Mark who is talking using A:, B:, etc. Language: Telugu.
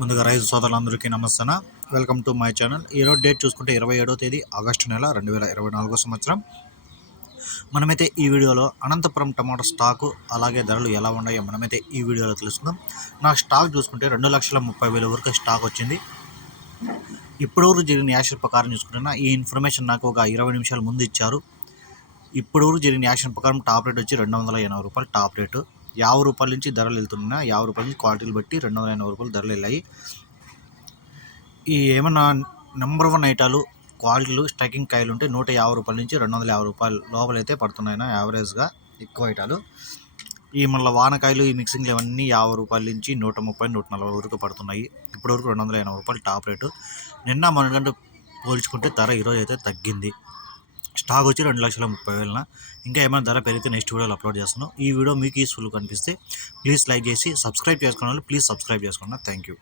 A: ముందుగా రైతు సోదరులందరికీ నమస్తే వెల్కమ్ టు మై ఛానల్ ఈరోజు డేట్ చూసుకుంటే ఇరవై ఏడో తేదీ ఆగస్టు నెల రెండు వేల ఇరవై నాలుగో సంవత్సరం. మనమైతే ఈ వీడియోలో అనంతపురం టమాటో స్టాకు అలాగే ధరలు ఎలా ఉన్నాయో మనమైతే ఈ వీడియోలో తెలుసుకుందాం. నా స్టాక్ చూసుకుంటే రెండు లక్షల ముప్పై వేల వరకు స్టాక్ వచ్చింది. ఇప్పటివరకు జరిగిన యాక్షన్ ప్రకారం చూసుకుంటున్నా ఈ ఇన్ఫర్మేషన్ నాకు ఒక ఇరవై నిమిషాల ముందు ఇచ్చారు. ఇప్పటివరకు జరిగిన యాక్షన్ ప్రకారం టాప్ రేట్ వచ్చి రెండు వందల ఎనభై రూపాయలు టాప్ రేటు. యాభై రూపాయల నుంచి ధరలు వెళ్తున్నా యాభై రూపాయల నుంచి క్వాలిటీలు బట్టి రెండు వందల ఎనభై రూపాయలు ధరలు వెళ్ళాయి. ఈ ఏమన్నా నెంబర్ వన్ ఐటాలు క్వాలిటీలు స్ట్రైకింగ్ కాయలు ఉంటే నూట యాభై రూపాయల నుంచి రెండు వందల యాభై రూపాయలు లోపలైతే పడుతున్నాయి యావరేజ్గా ఎక్కువ ఐటాలు. ఈ మళ్ళీ వానకాయలు ఈ మిక్సింగ్లు ఇవన్నీ యాభై రూపాయల నుంచి నూట ముప్పై నూట నలభై వరకు పడుతున్నాయి. ఇప్పటివరకు రెండు వందల ఎనభై రూపాయలు టాప్ రేటు. నిన్న మనకంటే పోల్చుకుంటే ధర ఈరోజు అయితే తగ్గింది. స్టాక్ వచ్చి రెండు లక్షల ముప్పై వేలన? ఇంకా ఏమైనా ధర పెరిగితే నెక్స్ట్ వీడియోలో అప్లోడ్ చేస్తాను. ఈ వీడియో మీకు యూస్ఫుల్ కనిపిస్తే ప్లీజ్ లైక్ చేసి సబ్స్క్రైబ్ చేసుకోవాలి ప్లీజ్ సబ్స్క్రైబ్ చేసుకోండి థ్యాంక్ యూ